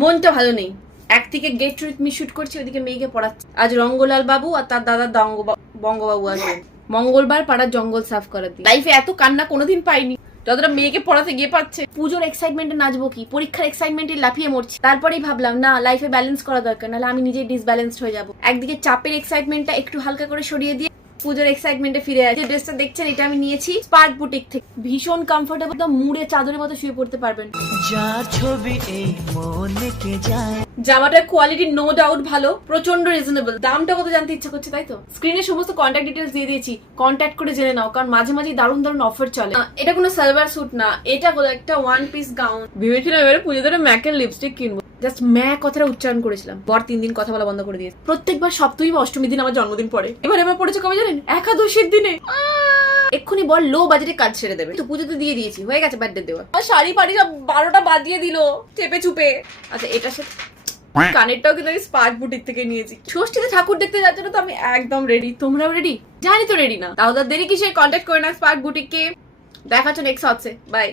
মনটা ভালো নেই। একদিকে গেট উইথ মি শুট করছি, ওইদিকে মেয়েকে পড়াচ্ছি। আজ রঙ্গলাল বাবু আর তার দাদা বঙ্গবাবু আসবেন। মঙ্গলবার পাড়ার জঙ্গল সাফ করার দিন। লাইফে এত কান্না কোনোদিন পাইনি যতটা মেয়েকে পড়াতে গিয়ে পাচ্ছে। পুজোর এক্সাইটমেন্টে নাচবো কি, পরীক্ষার এক্সাইটমেন্টে লাফিয়ে মরছি। তারপরেই ভাবলাম না, লাইফে ব্যালেন্স করা দরকার, নাহলে আমি নিজেই ডিসব্যালেন্সড হয়ে যাবো। একদিকে চাপের এক্সাইটমেন্টটা একটু হালকা করে সরিয়ে দিয়ে পুজোর এক্সাইটমেন্টে ফিরে আসে। যে ড্রেসটা দেখছেন এটা আমি নিয়েছি স্পার্ক বুটিক থেকে। ভীষণ কমফোর্টেবল, মুড়ে চাদরের মতো শুয়ে পড়তে পারবেন। যার ছবি এই মনে কে যায়। জামাটার কোয়ালিটি নো ডাউট ভালো, প্রচন্ড রিজনেবল। দামটা কত জানতে ইচ্ছা করছে তাই তো? স্ক্রিনে সমস্ত কন্ট্যাক্ট ডিটেলস দিয়ে দিয়েছি, কন্ট্যাক্ট করে জেনে নাও, কারণ মাঝে মাঝে দারুণ দারুণ অফার চলে। এটা কোনো সালভার স্যুট না, এটা হলো একটা ওয়ান পিস গাউন। ভেবেছিলাম এবারে পুজো ধরে ম্যাকের লিপস্টিক কিনবো, জাস্ট ম্যা কথাটা উচ্চারণ করেছিলাম। বর 3 দিন কথা বলা বন্ধ করে দিয়েছে। প্রত্যেকবার সপ্তমী বা অষ্টমী দিন আমার জন্মদিন পড়ে, এবার পড়েছে কবে জানেন? একাদশীর দিনে। এক্ষুনি বল লো বাজেটে কাজ ছেড়ে দেবে। তো পুজোতে দিয়ে দিয়েছি, হয়ে গেছে বার্থডে দেওয়া। আর শাড়ি পাড়ি সব 12টা বাদিয়ে দিল চেপে চুপে। আচ্ছা এটার সাথে কানেরটাও কিন্তু আমি স্পার্ক বুটিক থেকে নিয়েছি। ষষ্ঠীতে ঠাকুর দেখতে যাওয়ার জন্য তো আমি একদম রেডি। তোমরাও রেডি? জানি তো রেডি না, তাও দেরি কিসে? কন্ট্যাক্ট করে না স্পার্ক বুটিককে। দেখা হচ্ছে নেক্সট হচ্ছে। বাই।